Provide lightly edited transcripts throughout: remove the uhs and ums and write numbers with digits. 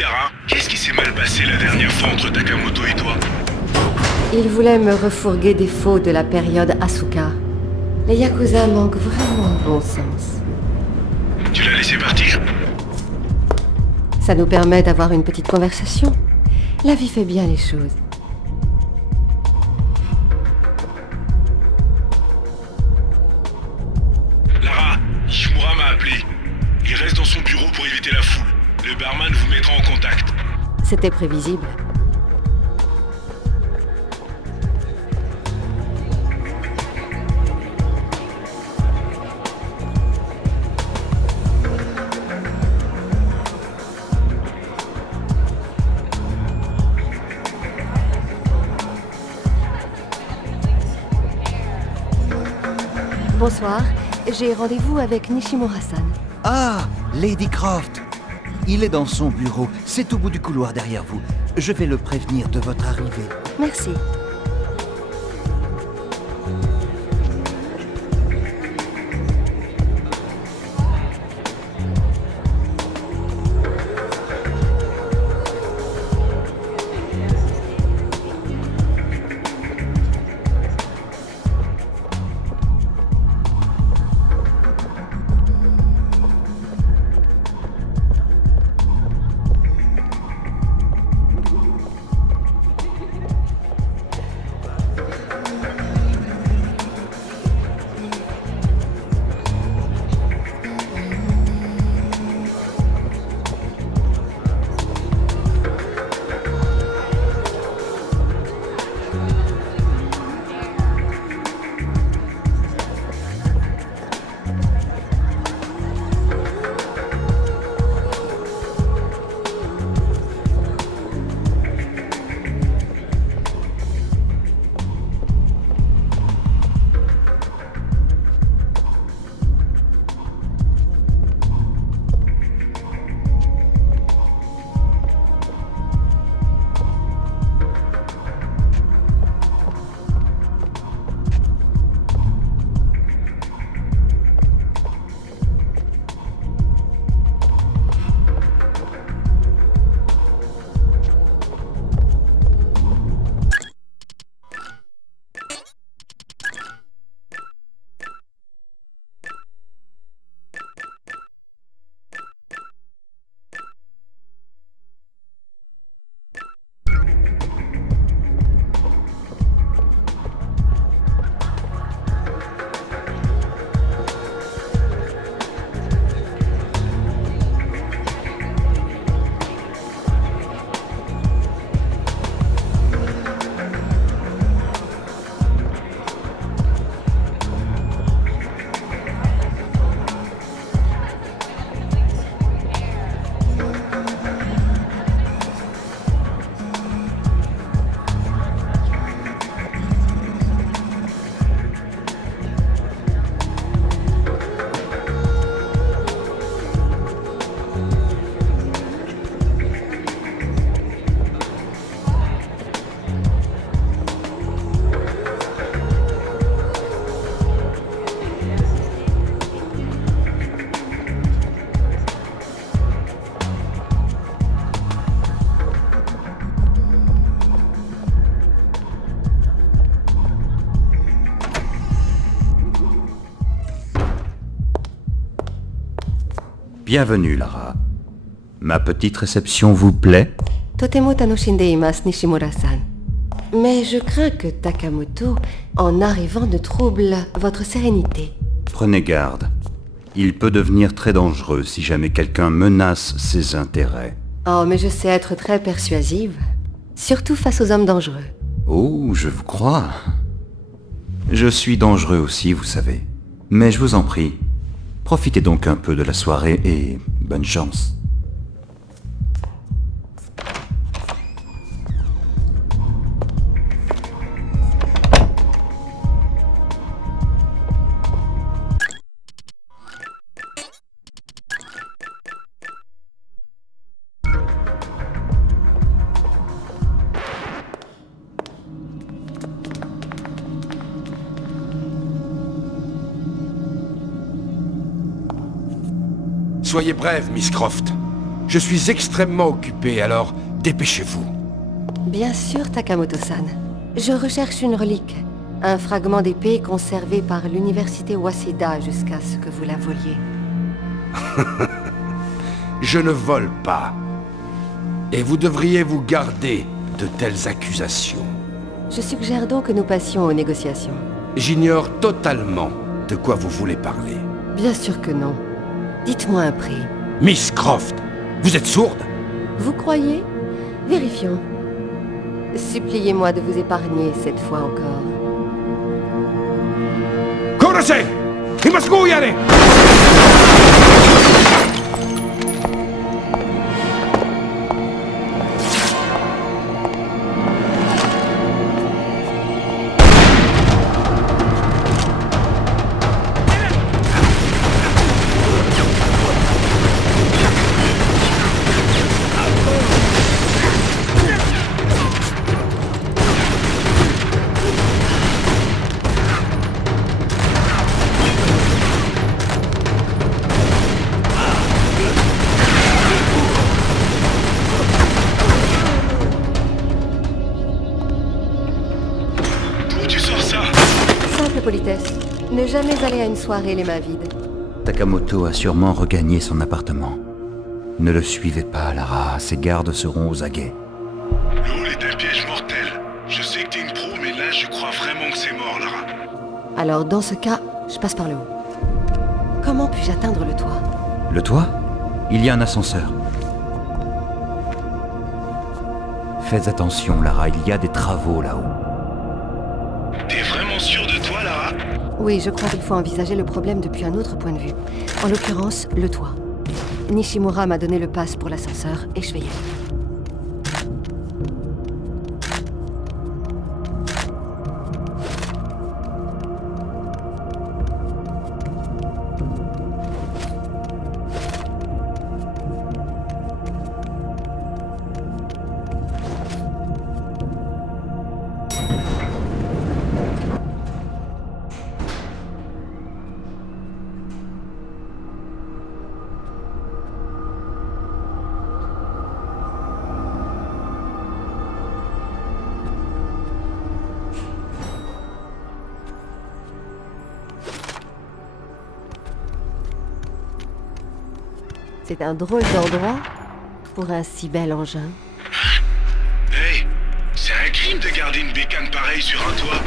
Lara, qu'est-ce qui s'est mal passé la dernière fois entre Takamoto et toi? Il voulait me refourguer des faux de la période Asuka. Les Yakuza manquent vraiment de bon sens. Tu l'as laissé partir? Ça nous permet d'avoir une petite conversation. La vie fait bien les choses. Lara, Ishimura m'a appelé. Il reste dans son bureau pour éviter la foule. Le barman vous mettra en contact. C'était prévisible. Bonsoir, j'ai rendez-vous avec Nishimura-san. Ah, Lady Croft. Il est dans son bureau. C'est au bout du couloir derrière vous. Je vais le prévenir de votre arrivée. Merci. Bienvenue, Lara. Ma petite réception vous plaît? Totemo tanoshindeimasu, Nishimura-san. Mais je crains que Takamoto, en arrivant, ne trouble votre sérénité. Prenez garde. Il peut devenir très dangereux si jamais quelqu'un menace ses intérêts. Oh, mais je sais être très persuasive. Surtout face aux hommes dangereux. Oh, je vous crois. Je suis dangereux aussi, vous savez. Mais je vous en prie, profitez donc un peu de la soirée et bonne chance. Soyez brève, Miss Croft. Je suis extrêmement occupé, alors dépêchez-vous. Bien sûr, Takamoto-san. Je recherche une relique. Un fragment d'épée conservé par l'université Waseda jusqu'à ce que vous la voliez. Je ne vole pas. Et vous devriez vous garder de telles accusations. Je suggère donc que nous passions aux négociations. J'ignore totalement de quoi vous voulez parler. Bien sûr que non. Dites-moi un prix. Miss Croft, vous êtes sourde? Vous croyez? Vérifions. Suppliez-moi de vous épargner cette fois encore. Kurose! Imasu yare! Politesse. Ne jamais aller à une soirée les mains vides. Takamoto a sûrement regagné son appartement. Ne le suivez pas, Lara. Ses gardes seront aux aguets. Le hall est un piège mortel. Je sais que t'es une pro, mais là, je crois vraiment que c'est mort, Lara. Alors, dans ce cas, je passe par le haut. Comment puis-je atteindre le toit? Le toit? Il y a un ascenseur. Faites attention, Lara. Il y a des travaux là-haut. T'es vraiment sûr de toi, Lara? Oui, je crois qu'il faut envisager le problème depuis un autre point de vue. En l'occurrence, le toit. Nishimura m'a donné le pass pour l'ascenseur et je vais y aller. C'est un drôle d'endroit pour un si bel engin. Hey, c'est un crime de garder une bécane pareille sur un toit.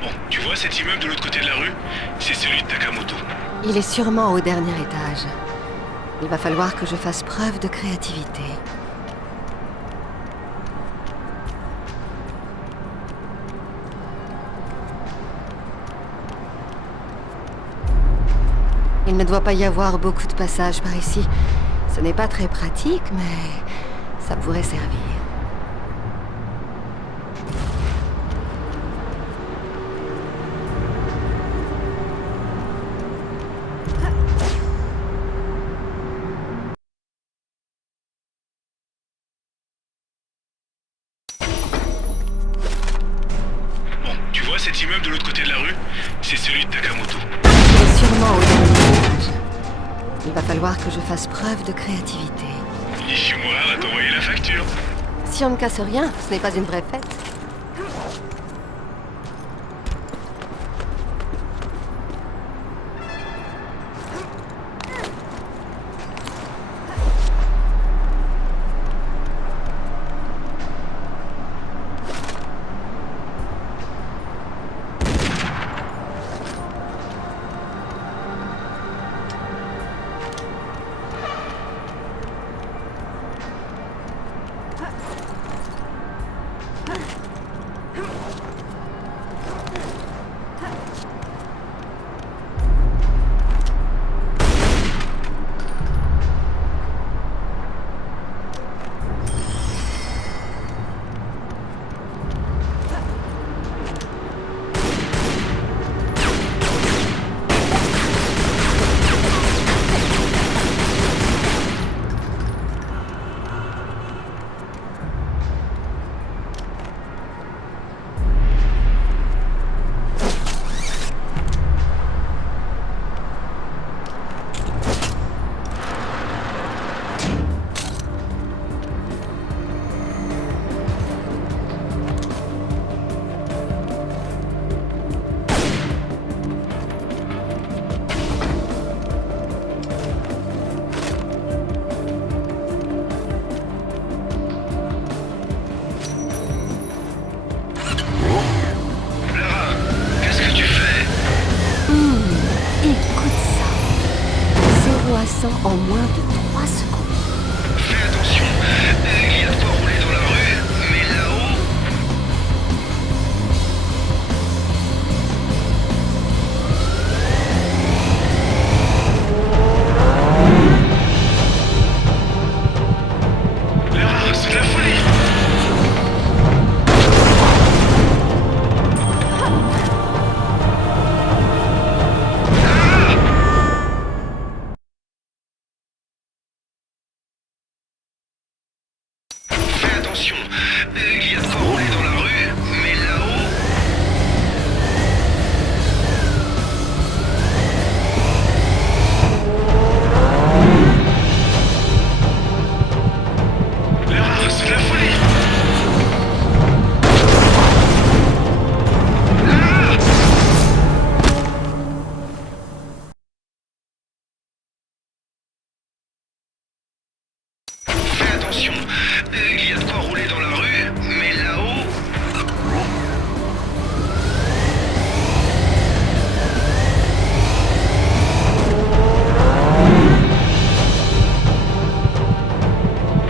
Bon, tu vois cet immeuble de l'autre côté de la rue? C'est celui de Takamoto. Il est sûrement au dernier étage. Il va falloir que je fasse preuve de créativité. Il ne doit pas y avoir beaucoup de passages par ici. Ce n'est pas très pratique, mais ça pourrait servir. Bon, tu vois cet immeuble de l'autre côté de la rue? C'est celui de Takamoto. Il est sûrement au dernier étage. Il va falloir que je fasse preuve de créativité. Nishimura va t'envoyer la facture. Si on ne casse rien, ce n'est pas une vraie fête. descend en moins de 3 secondes. Fais attention, il y a de quoi rouler dans la rue, mais là-haut... Lara, c'est de la folie. Fais attention, il y a de quoi rouler dans la rue, mais là-haut... Lara, c'est de la folie. Fais attention, il y a de quoi rouler dans la rue, mais là-haut...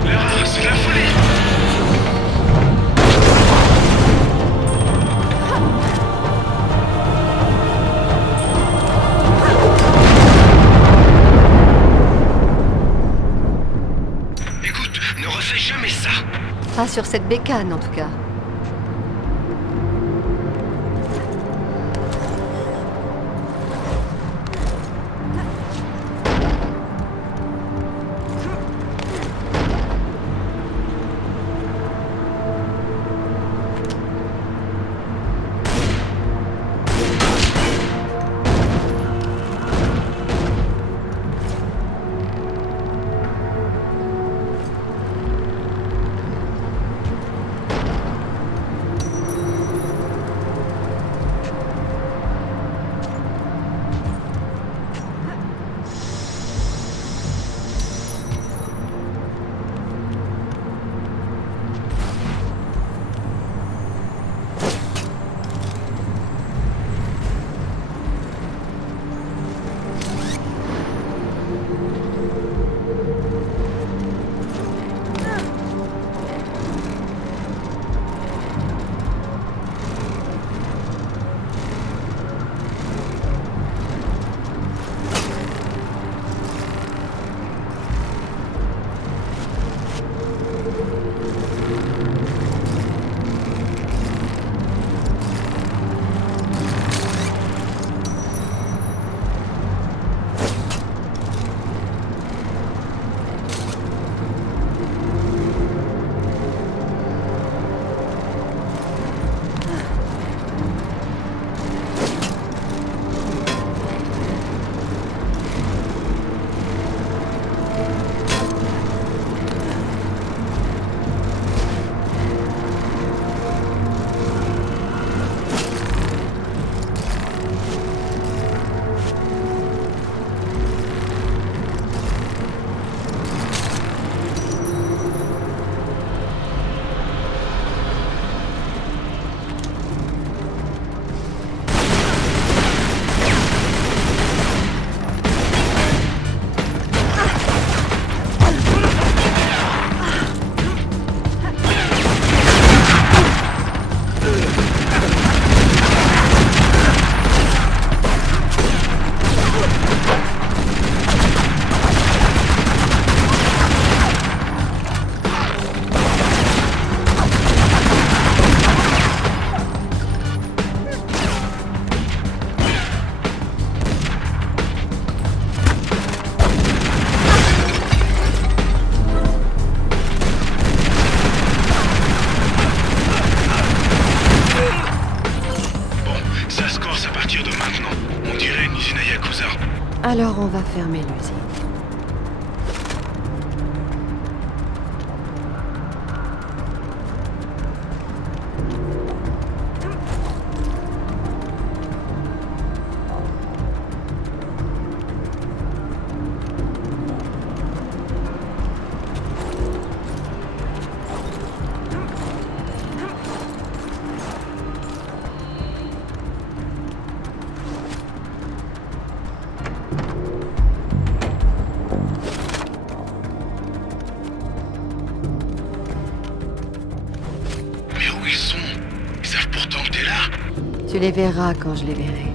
Lara, c'est de la folie. Écoute, ne refais jamais ça. Pas sur cette bécane, en tout cas. Alors on va fermer l'usine. là? Tu les verras quand je les verrai.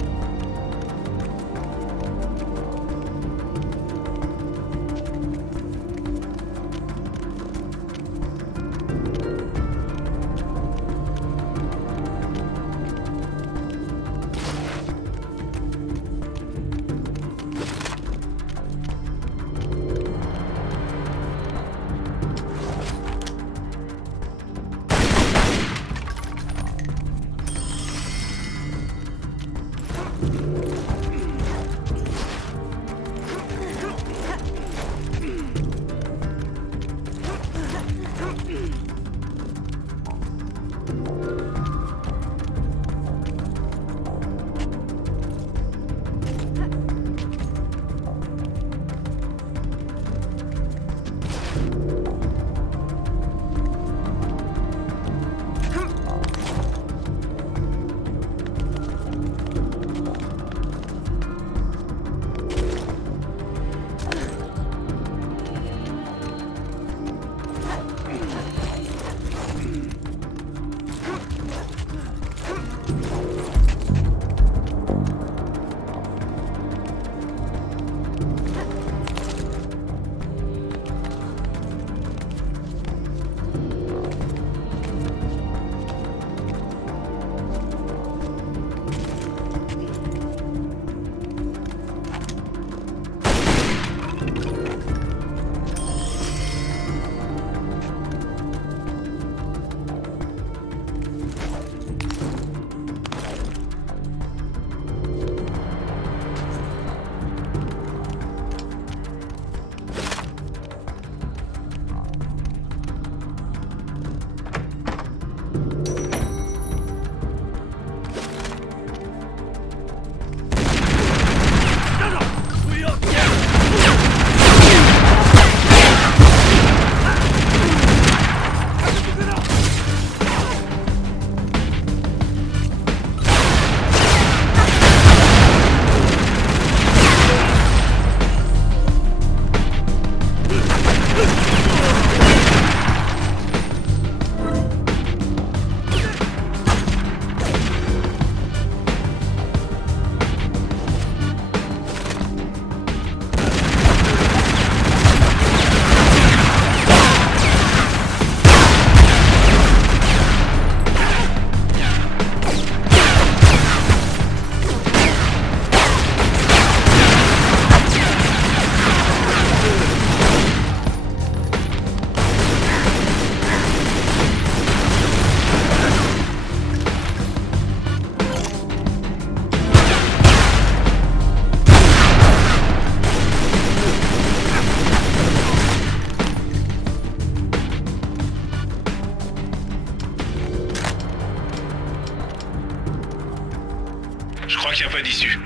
Je crois qu'il n'y a pas d'issue.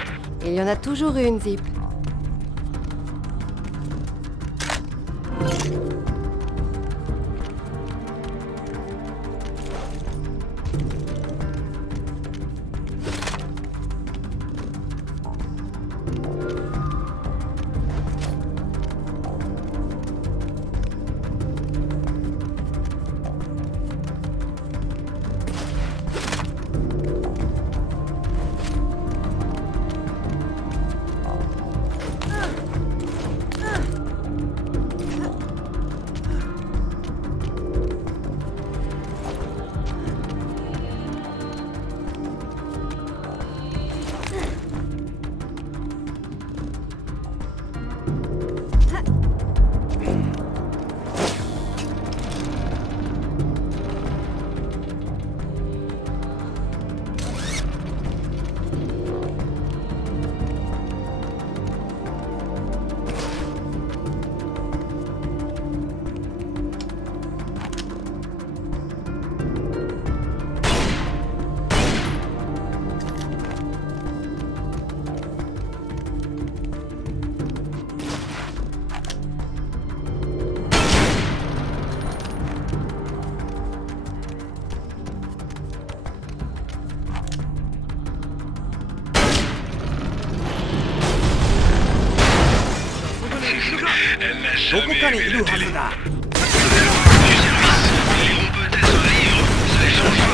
Il y en a toujours une, Zip. Elle n'a どこ jamais かにい aimé る la は télé. ずだ。 Du service. Ils iront peut-être vivre. Ça les changera.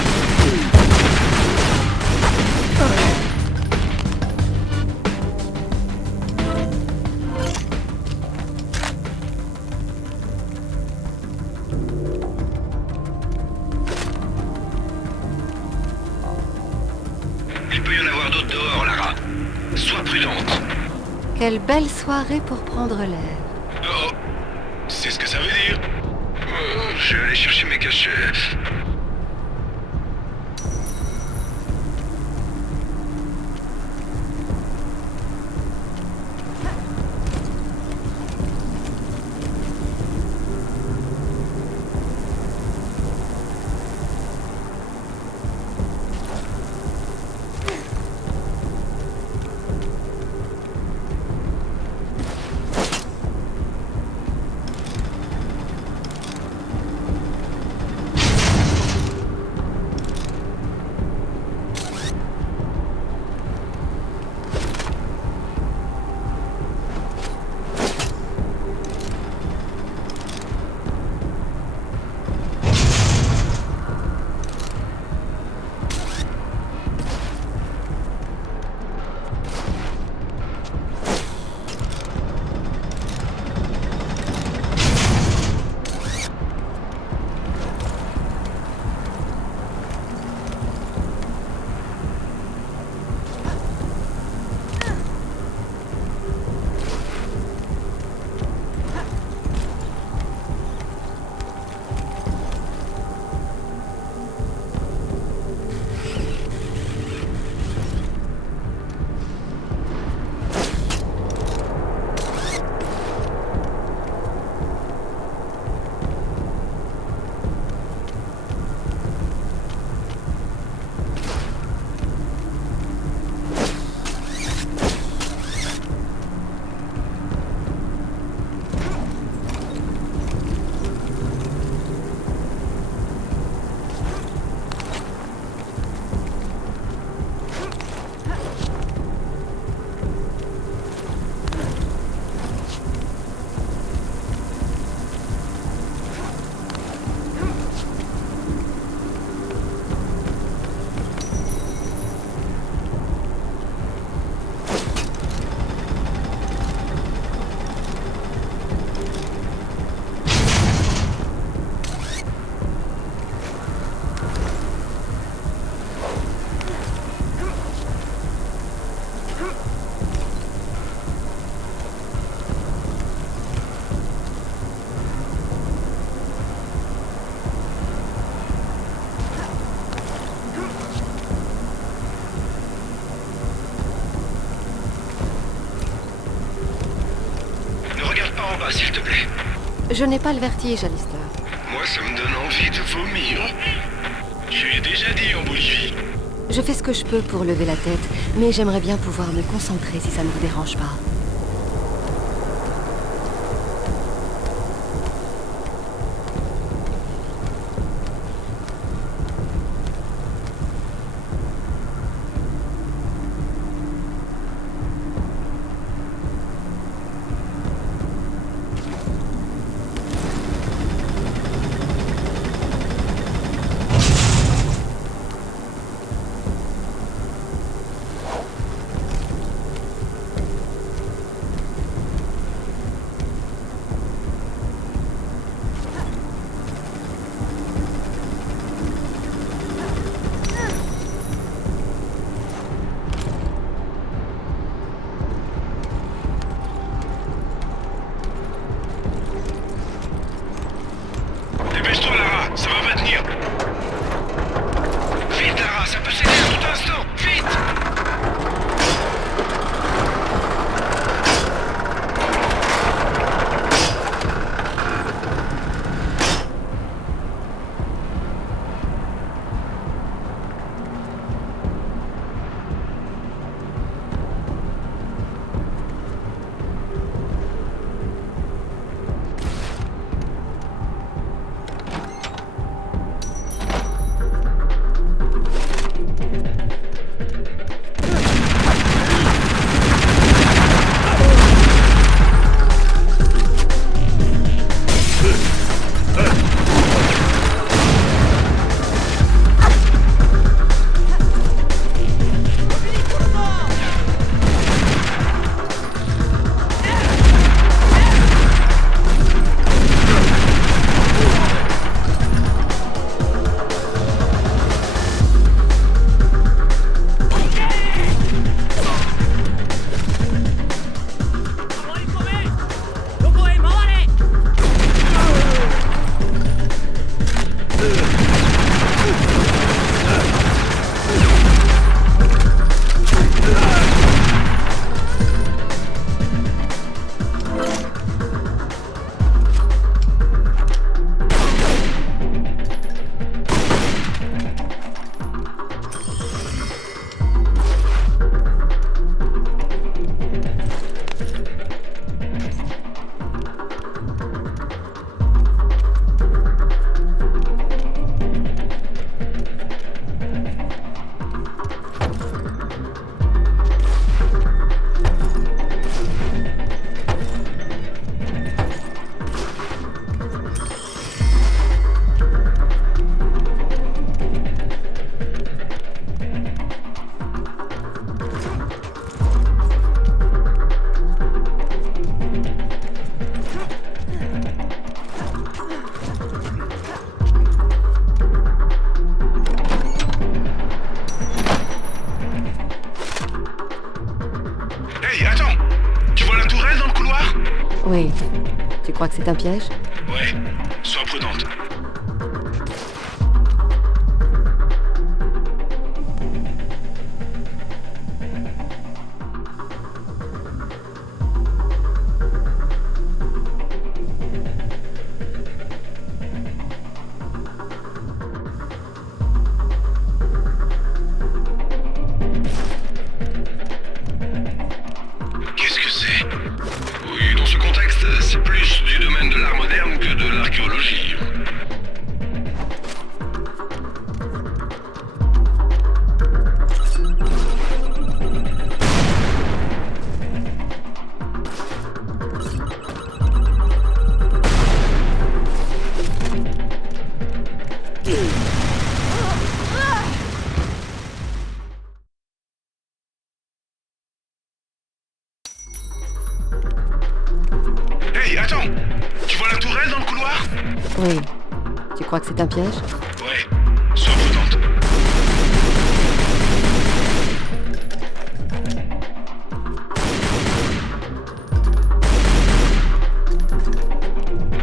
Sois prudente. Quelle belle soirée pour prendre l'air. Oh, c'est ce que ça veut dire. Je vais aller chercher mes cachets. En bas, s'il te plaît. Je n'ai pas le vertige, Alistair. Moi, ça me donne envie de vomir. Je lui ai déjà dit en Bolivie. Je fais ce que je peux pour lever la tête, mais j'aimerais bien pouvoir me concentrer si ça ne vous dérange pas. Oui. Tu crois que c'est un piège? Ouais, sois prudente. Qu'est-ce que c'est? Oui, dans ce contexte, c'est plus du domaine de l'art moderne que de l'archéologie. Hey, attends! Tu vois la tourelle dans le couloir? Oui. Tu crois que c'est un piège? Ouais, sois prudente.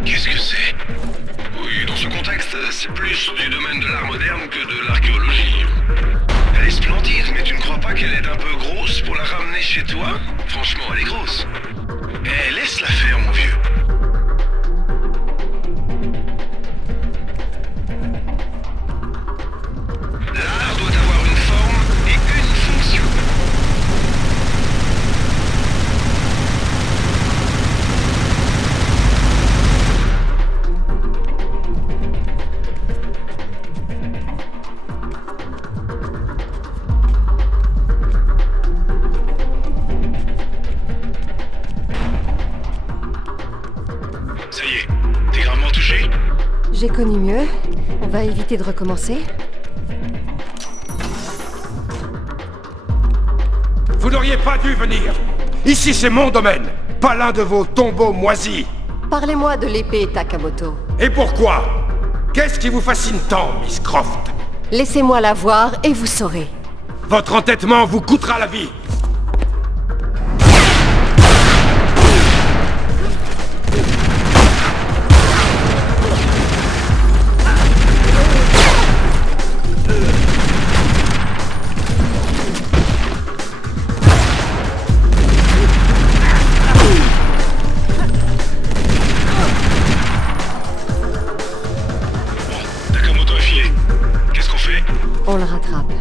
Qu'est-ce que c'est? Oui, dans ce contexte, c'est plus du domaine de l'art moderne que de l'archéologie. Elle est splendide, mais tu ne crois pas qu'elle est un peu grosse pour la ramener chez toi? Franchement, elle est grosse. Eh, laisse-la faire, mon vieux. L'art doit avoir une forme et une fonction. Ça y est, t'es gravement touché? J'ai connu mieux. On va éviter de recommencer. Vous n'auriez pas dû venir. Ici, c'est mon domaine, pas l'un de vos tombeaux moisis. Parlez-moi de l'épée, Takamoto. Et pourquoi? Qu'est-ce qui vous fascine tant, Miss Croft? Laissez-moi la voir et vous saurez. Votre entêtement vous coûtera la vie. Takamoto a filé. Qu'est-ce qu'on fait? On le rattrape.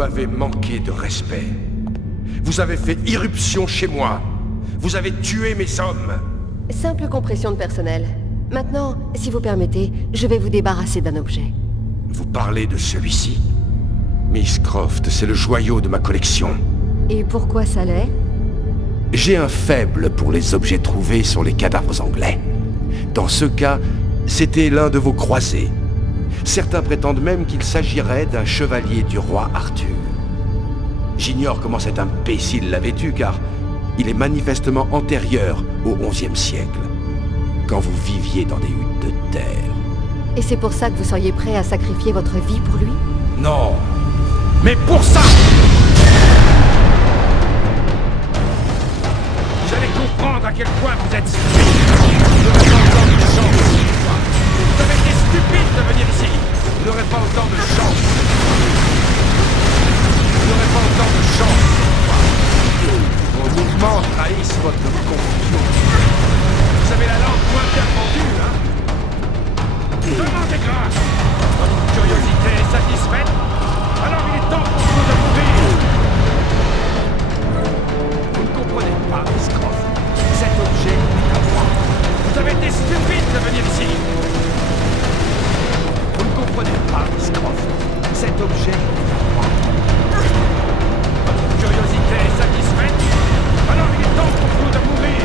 m'avez manqué de respect. Vous avez fait irruption chez moi. Vous avez tué mes hommes. Simple compression de personnel. Maintenant, si vous permettez, je vais vous débarrasser d'un objet. Vous parlez de celui-ci? Miss Croft, c'est le joyau de ma collection. Et pourquoi ça l'est? J'ai un faible pour les objets trouvés sur les cadavres anglais. Dans ce cas, c'était l'un de vos croisés. Certains prétendent même qu'il s'agirait d'un chevalier du roi Arthur. J'ignore comment cet imbécile l'avait eu, car il est manifestement antérieur au XIe siècle, quand vous viviez dans des huttes de terre. Et c'est pour ça que vous seriez prêt à sacrifier votre vie pour lui? Non, mais pour ça! Vous allez comprendre à quel point vous êtes stupide. Vous n'aurez pas autant de chance. Vous avez été stupide de venir ici. Vous n'aurez pas autant de chance. Vous n'aurez pas autant de chance. Vos mouvements trahissent votre confusion. Vous avez la langue moins bien pendue, hein? Demandez grâce. Votre curiosité est satisfaite? Alors il est temps pour vous de mourir. Vous ne comprenez pas, Miss Croft. Cet objet est à moi. Vous avez été stupide de venir ici. Vous ne comprenez pas, Miss Croft. Cet objet est à moi. Votre curiosité est satisfaite? Alors il est temps pour vous de mourir.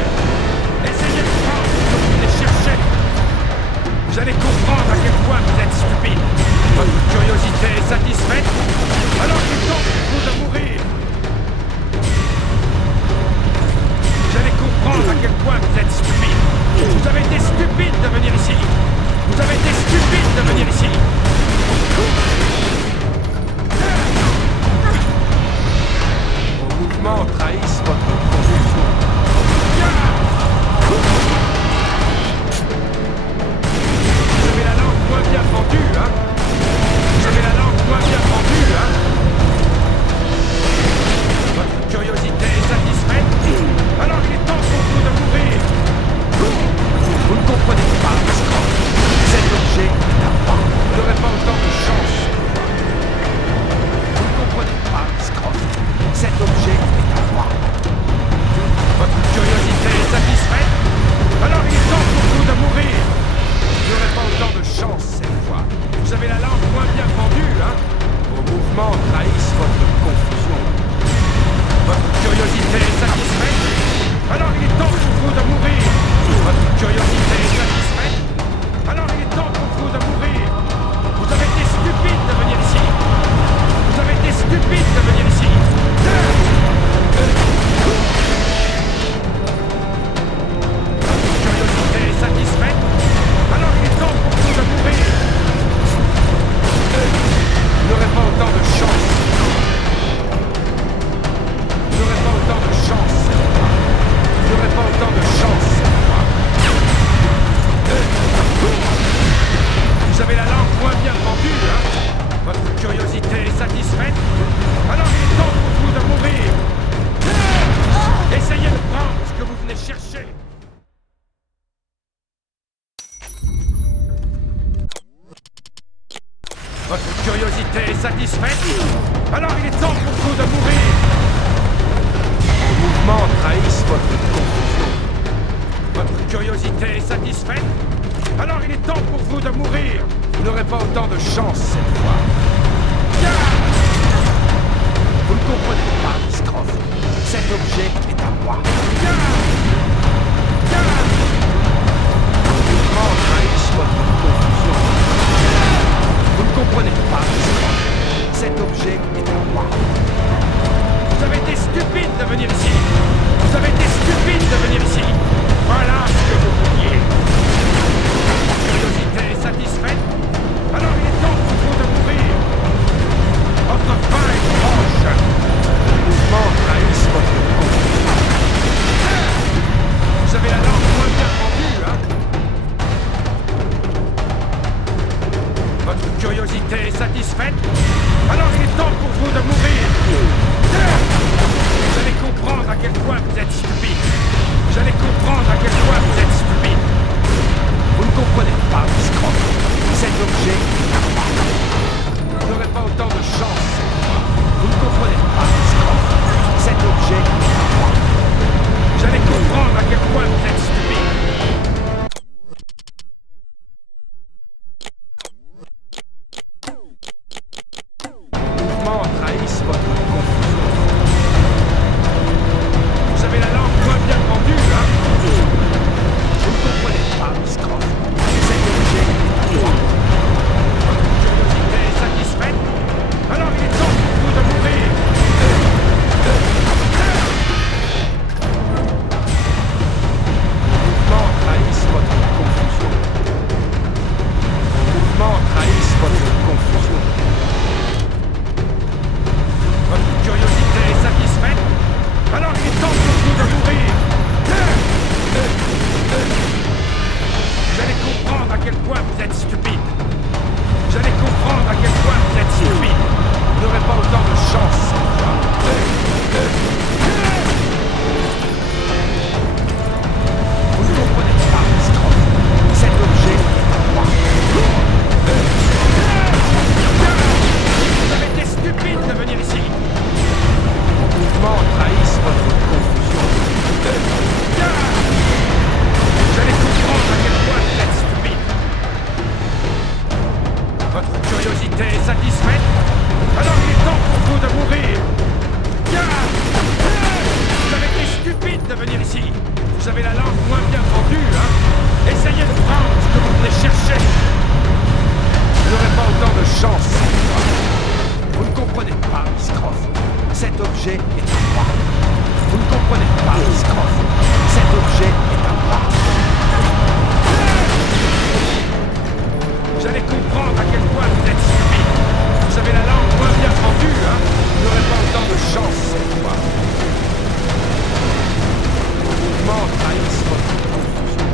Essayez de prendre ce que vous venez chercher. Vous allez comprendre à quel point vous êtes stupide. Votre curiosité est satisfaite? Alors il est temps pour vous de mourir. Vous allez comprendre à quel point vous êtes stupide. Vous avez été stupide de venir ici. Vous avez été stupide de venir ici. Vos mouvements trahissent votre confusion. Vous avez la langue moins bien pendue, hein? Vous avez la langue moins bien pendue, hein? Votre curiosité est satisfaite? Alors il est temps pour vous de mourir. Vous ne comprenez pas, Miss Croft. Cet objet est à moi. Vous n'aurez pas autant de chance. Vous ne comprenez pas, Miss Croft. Cet objet est à moi. Votre curiosité est satisfaite? Alors il est temps pour vous de mourir. Vous n'aurez pas autant de chance cette fois. Vous avez la langue moins bien pendue, hein? Vos mouvements trahissent votre confusion. Votre curiosité est satisfaite? Alors il est temps pour vous de mourir. Votre curiosité est satisfaite? Alors il est temps pour vous de mourir. Vous avez été stupide de venir ici. Vous avez été stupide de venir ici. Votre curiosité est satisfaite? Alors il est temps pour vous de mourir. Vous n'aurez pas autant de chance. Vous n'aurez pas autant de chance. Vous n'aurez pas autant de chance. Vous avez la langue moins bien pendue, hein? Votre curiosité est satisfaite? Alors il est temps pour vous de mourir. Essayez de prendre ce que vous venez chercher. Votre curiosité est satisfaite? Alors il est temps pour vous de mourir. Vos mouvements trahissent votre confusion. Votre curiosité est satisfaite? Alors il est temps pour vous de mourir. Vous n'aurez pas autant de chance cette fois. Vous ne comprenez pas, Miss Croft. Cet objet est à moi. Vos mouvements trahissent votre confusion. Vous ne comprenez pas, Miss Croft. Cet objet est à moi. Vous avez été stupide de venir ici. Vous avez été stupide de venir ici. Voilà ce que vous vouliez. Votre curiosité est satisfaite? Alors il est temps pour vous de mourir. Vous avez la langue moins bien pendue, hein? Essayez de prendre ce que vous venez chercher. Vous n'aurez pas autant de chance cette fois. Vous ne comprenez pas, Miss Croft. Cet objet est à moi. Vous ne comprenez pas, Miss Croft. Cet objet est à moi. Vous allez comprendre à quel point vous êtes stupide. Vous avez la langue moins bien pendue, hein? Vous n'aurez pas autant de chance cette fois. Vos mouvements trahissent votre confusion.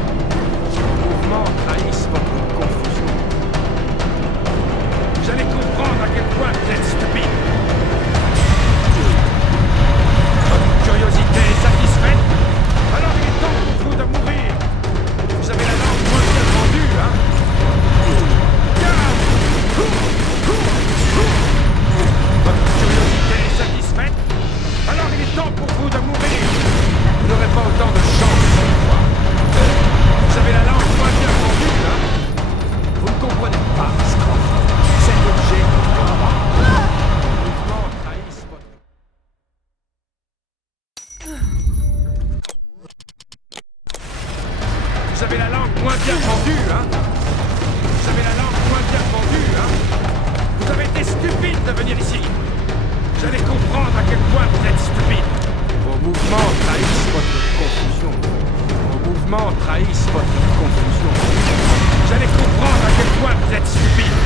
Vos mouvements trahissent votre confusion. Vous allez comprendre à quel point vous êtes stupide. Votre curiosité est satisfaite? Alors il est temps pour vous de mourir. Vous avez la langue moins bien pendue, hein? Votre curiosité est satisfaite? Alors il est temps pour vous de mourir. Vous n'aurez pas autant de chance cette fois. Vous avez la langue moins bien pendue, hein? Vous ne comprenez pas, Miss Croft. Cet objet est pour moi. Vos mouvements trahissent votre... Vous avez la langue moins bien pendue, hein? Vous avez la langue moins bien pendue, hein? Vous avez été stupide de venir ici. Vous allez comprendre à quel point vous êtes stupide. Vos mouvements trahissent votre confusion. Vos mouvements trahissent votre confusion. Vous allez comprendre à quel point vous êtes stupide.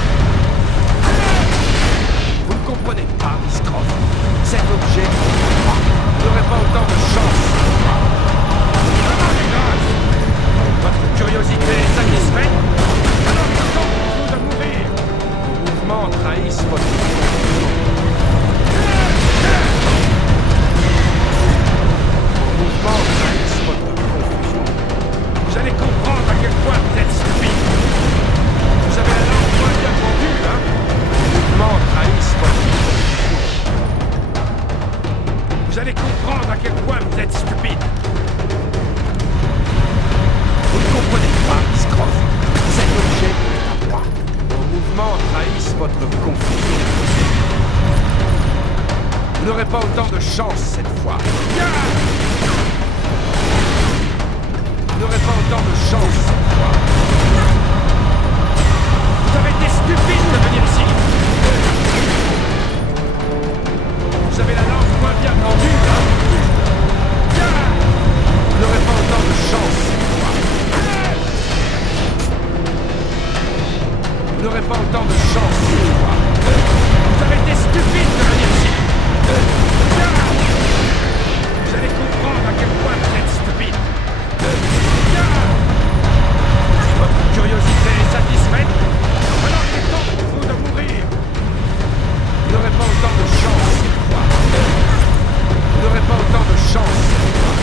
Vous ne comprenez pas, Miss Croft. Cet objet est pour moi. Vous n'aurez pas autant de chance. Vraiment, les gosses. Votre curiosité est satisfaite? Alors il est temps pour vous de mourir. Vos mouvements trahissent votre confusion. Vos mouvements trahissent votre confusion. Vous allez comprendre à quel point vous êtes stupide. Vous avez la langue moins bien pendue, hein? Vos mouvements trahissent votre confusion. Vous allez comprendre à quel point vous êtes stupide. Vous ne comprenez pas, Miss Croft. Cet objet est à moi. Vos mouvements trahissent votre confusion. Vous n'aurez pas autant de chance cette fois. Vous n'aurez pas autant de chance cette fois. Vous avez été stupide de venir ici. Vous avez la langue moins bien pendue, hein? Vous n'aurez pas autant de chance cette fois. Vous n'aurez pas autant de chance cette fois. Vous avez été stupide de venir ici. Vous allez comprendre à quel point vous êtes stupide. Votre curiosité est satisfaite? Alors il est temps pour vous de mourir. Vous n'aurez pas autant de chance cette fois. Vous n'aurez pas autant de chance cette fois.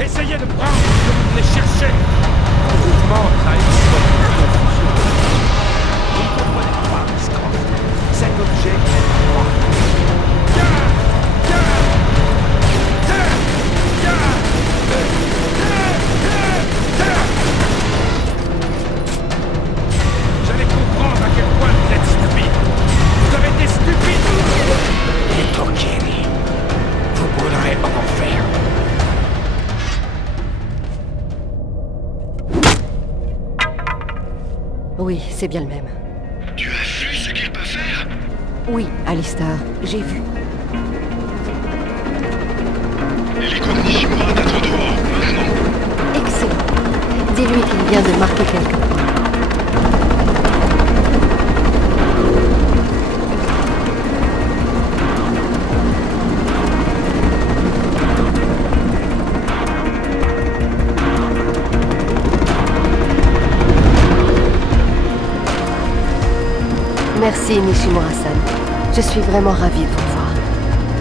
Essayez de prendre ce que vous venez chercher. Vos mouvements trahissent votre confusion. Vous ne comprenez pas, Miss Croft. Cet objet est à moi. Vous allez comprendre à quel point vous êtes stupide. Vous avez été stupide. Et Tolkien, vous brûlerez en enfer. Oui, c'est bien le même. Tu as vu ce qu'il peut faire? Oui, Alistar, j'ai vu. Les codes Nishimura d'être dehors, maintenant. Excellent. Dis-lui qu'il vient de marquer quelque point. Merci, Nishimura-san. Je suis vraiment ravie de vous voir.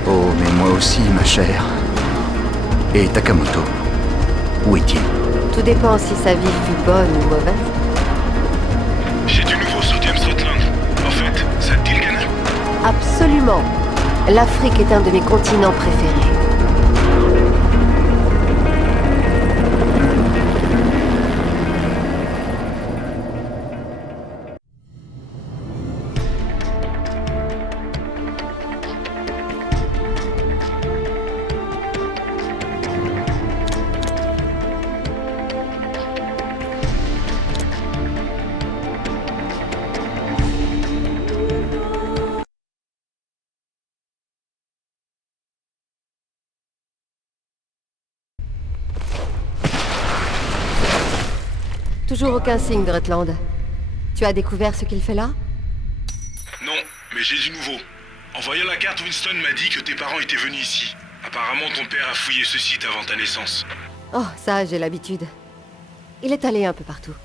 Oh, mais moi aussi, ma chère. Et Takamoto, où est-il? Tout dépend si sa vie fut bonne ou mauvaise. J'ai du nouveau sur James Rutland. En fait, ça te dit le canal? Absolument. L'Afrique est un de mes continents préférés. Toujours aucun signe de Rutland. Tu as découvert ce qu'il fait là? Non, mais j'ai du nouveau. En voyant la carte, Winston m'a dit que tes parents étaient venus ici. Apparemment, ton père a fouillé ce site avant ta naissance. Oh, ça, j'ai l'habitude. Il est allé un peu partout.